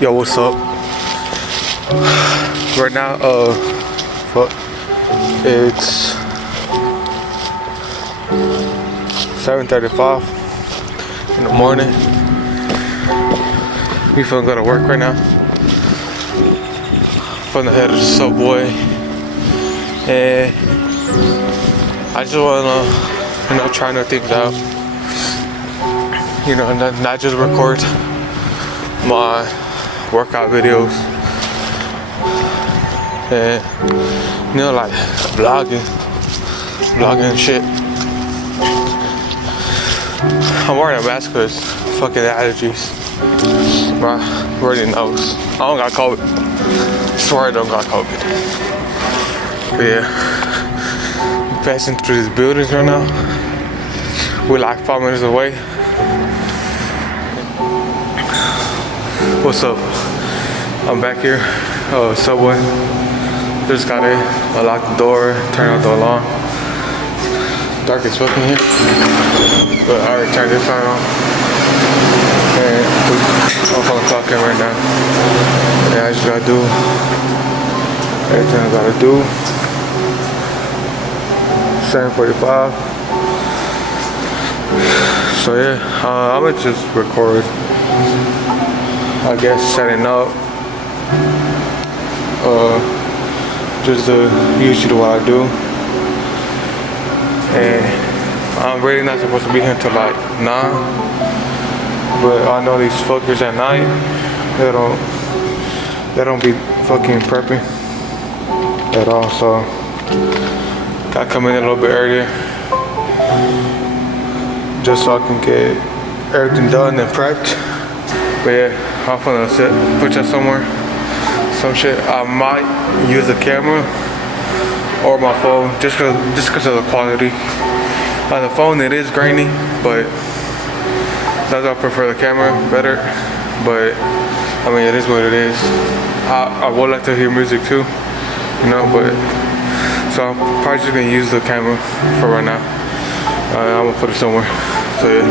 Yo, what's up? Right now, it's 7:35 in the morning. We finna go to work right now. Finna head to the Subway, and I just wanna, try new things out. Not just record my workout videos and like vlogging and shit. I'm wearing a mask because fucking allergies. My already knows. I don't got COVID. I swear I don't got COVID. But yeah, I'm passing through these buildings right now. We're like 5 minutes away. What's up? I'm back here, Subway. Just got in, unlocked the door, turned out the alarm. Dark as fuck in here, but I already turned this light on. And I'm on the clock in right now. And I just gotta do everything I gotta do. 7:45. So yeah, I'm gonna just record. I guess setting up, just usually what I do, and I'm really not supposed to be here until like 9, but I know these fuckers at night, they don't be fucking prepping at all, so gotta come in a little bit earlier, just so I can get everything done and prepped. But yeah, I'm gonna put you somewhere, some shit. I might use a camera or my phone just cause of the quality. On the phone it is grainy, but that's why I prefer the camera better. But I mean, it is what it is. I would like to hear music too, but so I'm probably just gonna use the camera for right now. I'm gonna put it somewhere. So yeah.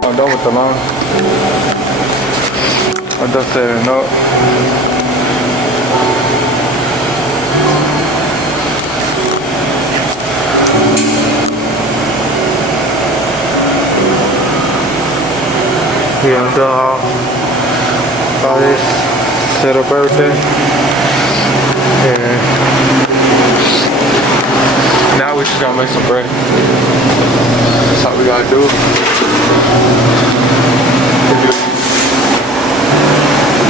I'm done with the lawn. I'm done setting up. Yeah, I'm done all this, set up everything. And now we just gotta make some bread. That's all we gotta do.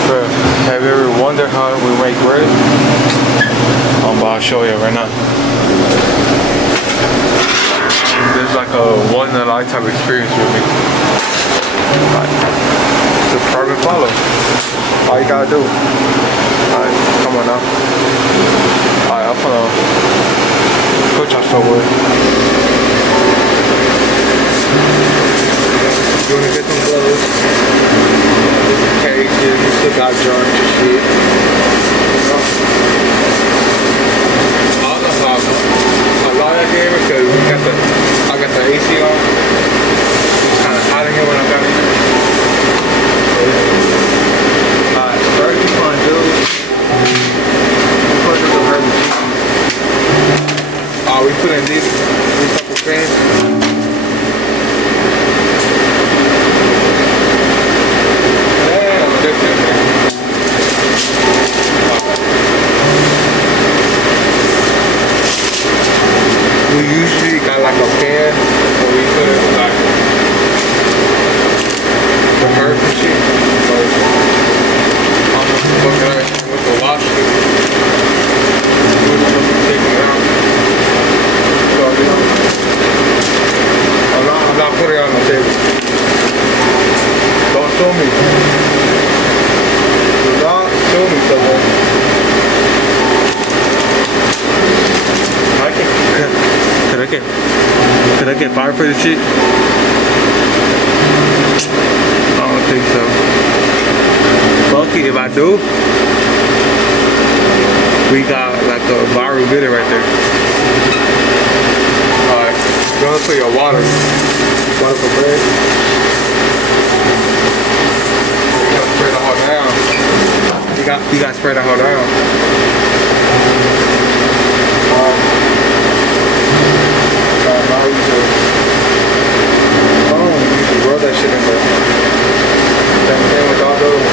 Bro, have you ever wondered how we make bread? I'm about to show you right now. This is like a one in a lifetime experience with me. Like, subscribe and follow. All you gotta do. Alright, come on now. Alright, I'm gonna put y'all somewhere. You wanna get some gloves? Cages, you still got jars and shit. I don't know how Lawyer gave it because I got the AC on. It's kind of hot in here when I got in here. Alright, first we're gonna do the herbal chicken. We put in these couple fans. Damn, this is we usually got like a pan where we put in like the herbs and shit. So I'm gonna with the wash it. Take it out. So I'm not putting it on the table. Don't show me. Do not show me something. Could I get fired for this shit? I don't think so. Fuck it, if I do, we got like a viral video right there. Alright, go for your water. Water for bread. You gotta spread the whole down. You gotta spread the whole down. Now you just roll that shit in there. Same thing with all those.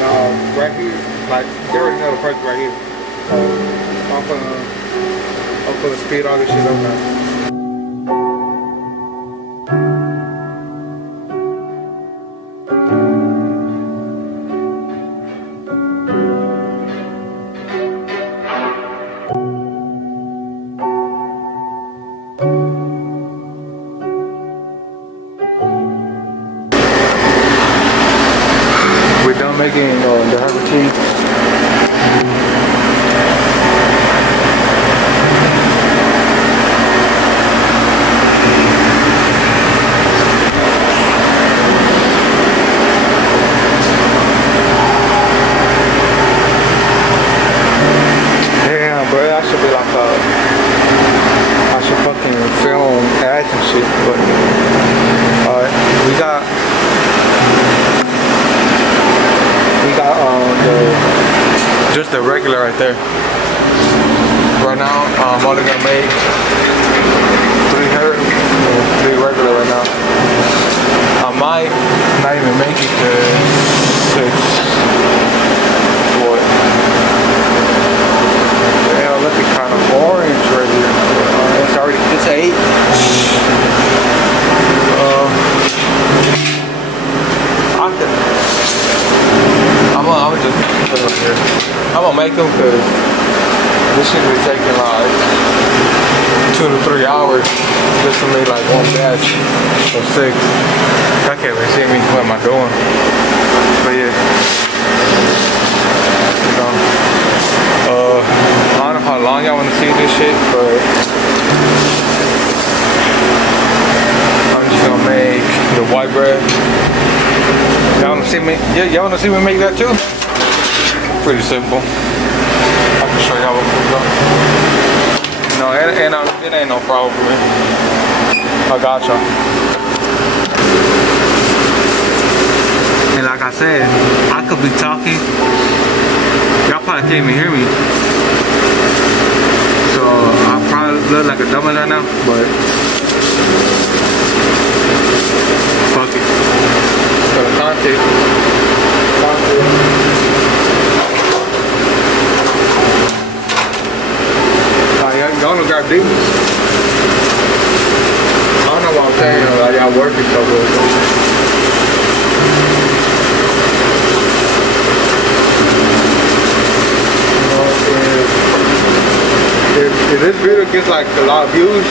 Now, right here, like, they already know the price right here. I'm gonna speed all this shit up now. We're done making the herbal tea. Damn, bro, I should be like I should fucking film ads and shit, but alright, we got just the regular right there. Right now, I'm only gonna make 3 herbs, 3 regular right now. I might not even make it to 6. What? Damn, looking kind of orange right here. It's 8. I'm just put it up here. I'm gonna make them because this should be taking like 2 to 3 hours just to make like one batch of 6. I can't even see me. What am I doing? But yeah. I don't know how long y'all wanna see this shit, but I'm just gonna make the white bread. Y'all wanna see me? Yeah, y'all wanna see me make that too? Pretty simple. I can show y'all what we got. No, it ain't no problem for me. I got y'all. And like I said, I could be talking. Y'all probably can't even hear me. So I probably look like a dumbass right now, but fuck it. For the content. Y'all don't grab these. I don't know what I'm saying, like y'all working so good. If this video gets like a lot of views,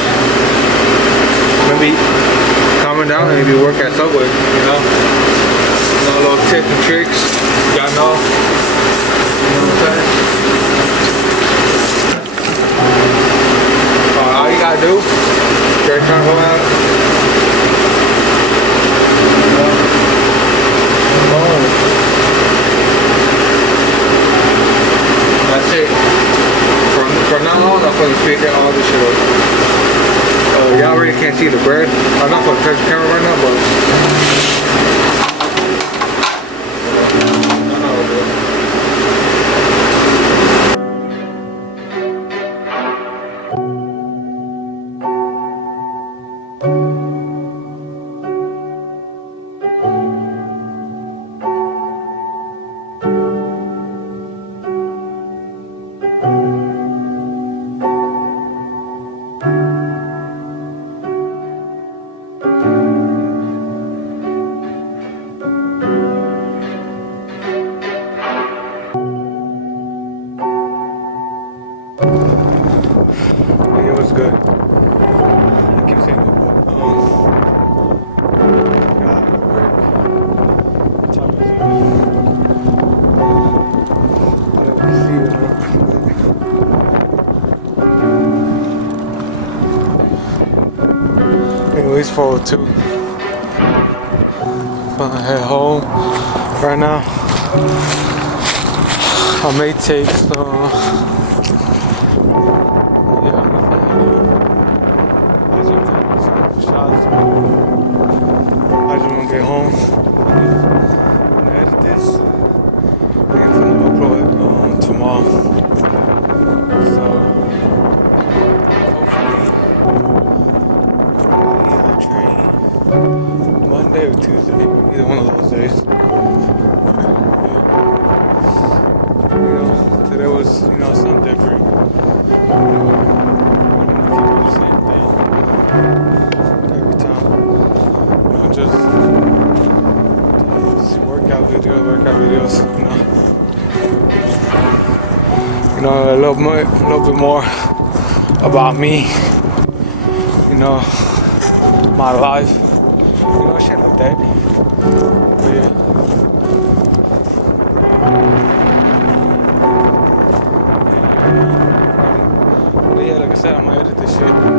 maybe comment down and maybe work at Subway, you know? Little tips and tricks, y'all know. You know what I'm saying? All you gotta do, every time go out. y'all really can't see the bread. I'm not gonna touch the camera right now, but it was good. I keep saying it, but God, work. What time is it? I don't see it now. Anyways, 4:02. Gonna head home right now. I may take some. I just want to get home. I'm gonna edit this and I'm gonna upload it tomorrow. So hopefully I'll either train Monday or Tuesday, either one of those days. Today was, something different. Keep doing the same thing every time. Just workout videos. A little bit more about me. My life. Shit like that. But yeah. Like I said, I'm gonna edit this shit.